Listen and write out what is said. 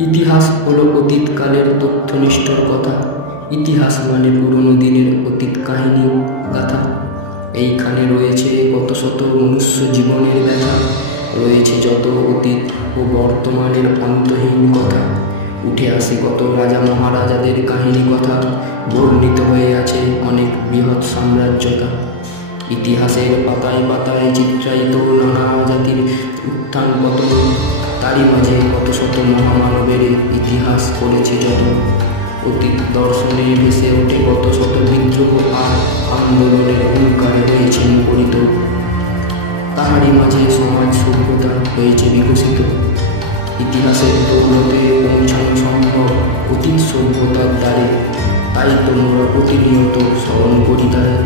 ইতিহাস হলো অতীতকালের তথ্যনিষ্ঠর কথা। ইতিহাস মানে পুরনো দিনের অতীত কাহিনী গাথা। এইখানে রয়েছে কত শত মনুষ্য জীবনের ব্যথা, রয়েছে যত অতীত ও বর্তমানের অন্তহীন কথা। উঠে আসে কত রাজা মহারাজাদের কাহিনী কথা, বর্ণিত হয়ে আছে অনেক বৃহৎ সাম্রাজ্যতা। ইতিহাসের পাতায় পাতায় চিত্রায়িত নানা জাতির উত্থান পতন, তারই মাঝে কত শত মহামানবের ইতিহাস করেছে যত। অতীত দর্শনে ভেসে ওঠে কত শত বিদ্রোহ আর আন্দোলনের হুঙ্কারে হয়েছে মুখরিত। তাহারই মাঝে সমাজ সভ্যতা হয়েছে বিকশিত। ইতিহাসের দৌলতে পৌঁছানো সম্ভব অতীত সভ্যতার দ্বারে, তাই তোমরা প্রতিনিয়ত স্মরণ করি তারে।